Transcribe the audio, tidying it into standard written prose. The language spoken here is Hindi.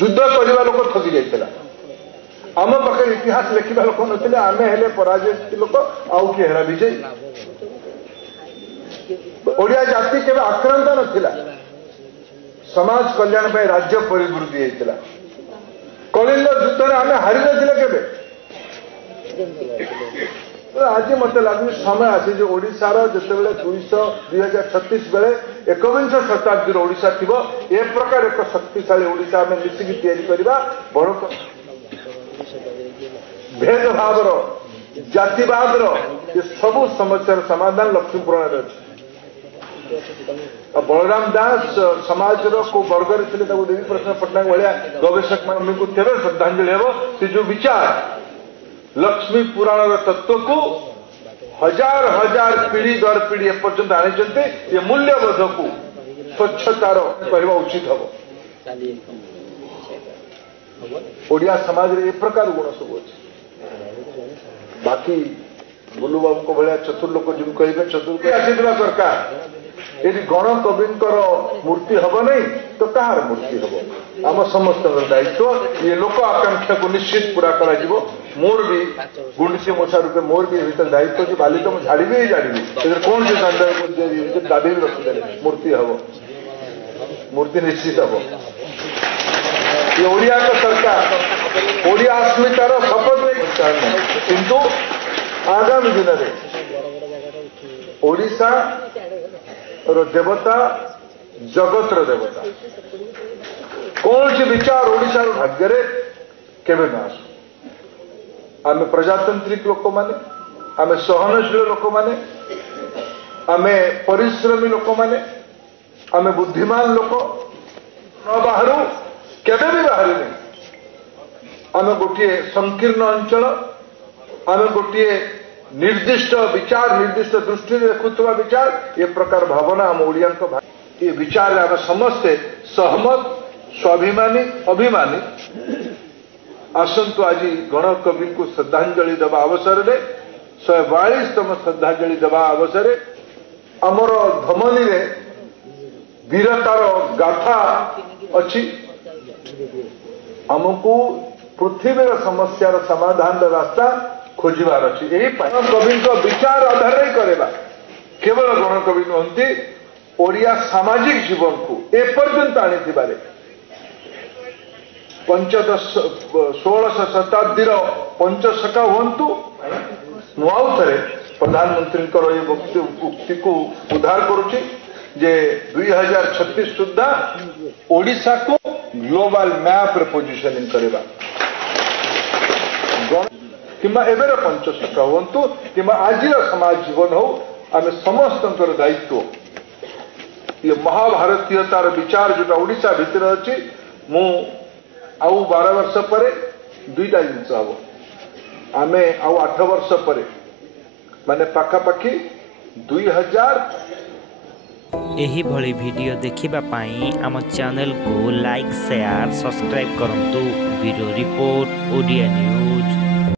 युद्ध करने लोक थकी जाता आम पाखे इतिहास लिखा लोक नथिले आमे हेले पराजित लोक आउ किए हेला विजय ओडिया जाति केवल आक्रांत नथिला समाज कल्याण पर राज्य परिवृद्धि होता कलिंग युद्ध में आम हारी नथिले केबे आज मत लगुच समय आसी ओडार जिते 2036 बेले 21 शताब्दी ओडिशा थी ए प्रकार एक शक्तिशाली ओडिशा आम मिसिकी तैयारी करबा बड़ भेदभाव जातिवाद सबू समस्यार समाधान लक्ष्मीपुराण अच्छी बलराम दास समाज को वर्ग थे देवी प्रसाद पट्टनायक भाया गवेषक मान थे श्रद्धांजलि हे से जो विचार लक्ष्मी पुराण तत्व को हजार हजार पीढ़ी दर पीढ़ी एपर्यंत आनी ये मूल्यबोध को स्वच्छतार कहवा उचित हम ओडिया समाज रे ए प्रकार गुण सब अच्छे बाकी बुलू बाबू को भाया चतुर्लोक जो कहे चतुर्थ आसीथिबा सरकार यदि गण कवि मूर्ति हम नहीं तो कहार मूर्ति हम आम समस्त दायित्व ये लोक आकांक्षा को निश्चित पूरा करा मोर भी गुंडसी मोछा रूपे मोर भी भीतर दायित्व कि बाली तो मुझे झाड़ी ही झाड़ी कौन से दाबी भी रखिदे मूर्ति हम मूर्ति निश्चित हम ये ओडिया का सरकार ओडिया अस्मितार शपथ नहीं किंतु आगामी दिन में ओडिशा देवता जगत देवता कौन सी विचार ओडिशा भाग्य केवे न आसु आम प्रजातांत्रिक लोक माने आम सहनशील लोक माने आम परिश्रमी लोक माने आम बुद्धिमान लोक न बाहर केवे भी बाहर नहीं आम गोटे संकीर्ण अंचल आम गोटे निर्दिष्ट विचार निर्दिष्ट दृष्टि देखुवा विचार ये प्रकार भावना आम ओडिया ये विचार आम समस्ते सहमत स्वाभिमानी अभिमानी आसतु आज गण कवि को श्रद्धांजलि देवा अवसर में 142तम श्रद्धांजलि देवा अवसर आमर धमनी रे वीरतार गाथा अच्छी आमको पृथ्वीर समस्यार समाधान रास्ता खोजार अच्छी यही कवि विचार आधार नहीं करवा केवल गण कवि नुहति ओडिया सामाजिक जीवन को एपर्यंत आनी 16 शताब्दी पंचशका हूँ मुआउ थे प्रधानमंत्री उक्ति को उद्धार करुच्ची जे 2036 सुधा ओडिशा को ग्लोबल मैप रे पोजिशनिंग करवा किंबा एबेर पंचशका हूँ किंबा आज समाज जीवन हो आम समस्त दायित्व ये महाभारतीयतार विचार जोटा ओडिशा भितर अच्छी मु आउ 12 वर्ष पर दुईटा जिनस हम आम आउ 8 वर्ष पर माने पाखापाखि 2000 एही भली वीडियो देखिबा पाई आम चैनल को लाइक शेयर सब्सक्राइब करंतु। Bureau report Odia news.